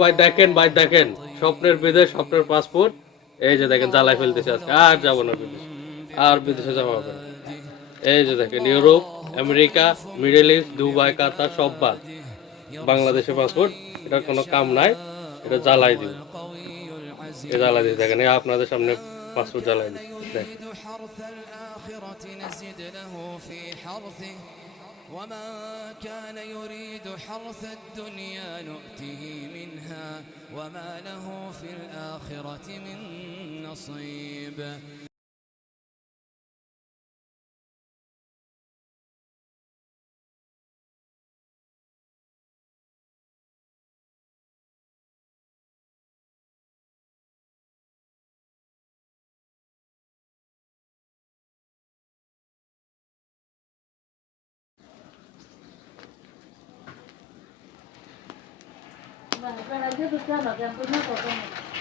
ভাই দেখেন, স্বপ্নের বিদেশ, স্বপ্নের পাসপোর্ট। এই যে দেখেন জ্বালায় ফেলতেছে আজকে, আর যাবো না বিদেশে, আর বিদেশে যাওয়া হবে না। এই যে দেখেন Europe, America, Middle East, Dubai, Qatar সব বাদ, বাংলাদেশে পাসপোর্ট, এটার কোনো কাম নাই, এটা জ্বালাই দিব। এ জ্বালাই দিচ্ছে দেখেন, এই আপনাদের সামনে পাসপোর্ট জ্বালাই দিচ্ছে দেখেন। ومن كان يريد حرث الدنيا نؤته منها وما له في الآخرة من نصيب Vâng, cái này chứ tôi cho nó gần tôi nói có con này.